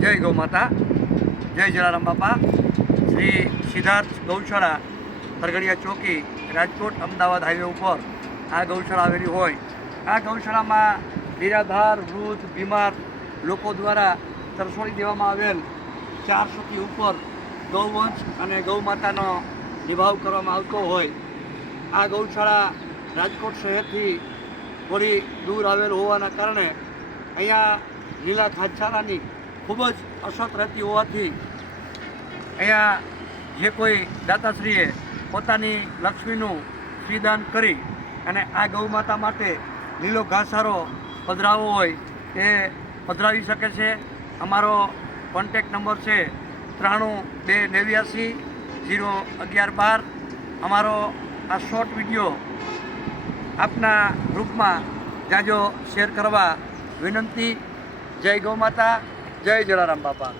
જય ગૌ માતા, જય જલારામ બાપા. શ્રી સિદ્ધાર્થ ગૌશાળા, તરગડિયા ચોકી, રાજકોટ અમદાવાદ હાઈવે ઉપર આ ગૌશાળા આવેલી હોય. આ ગૌશાળામાં નિરાધાર, વૃદ્ધ, બીમાર લોકો દ્વારા તરસોડી દેવામાં આવેલ 400થી ઉપર ગૌવંશ અને ગૌ માતાનો નિભાવ કરવામાં આવતો હોય. આ ગૌશાળા રાજકોટ શહેરથી થોડી દૂર આવેલ હોવાના કારણે અહીંયા લીલા ઘાસચારાની ખૂબ જ અછત રહેતી હોવાથી અહીંયા જે કોઈ દાતાશ્રીએ પોતાની લક્ષ્મીનું શ્રીદાન કરી અને આ ગૌ માતા માટે લીલો ઘાસચારો પધરાવવો હોય તે પધરાવી શકે છે. અમારો કોન્ટેક નંબર છે 9329801112. અમારો આ શોર્ટ વિડીયો આપના ગ્રુપમાં જાજો શેર કરવા વિનંતી. જય ગૌ માતા, જય જલારામ બાપા.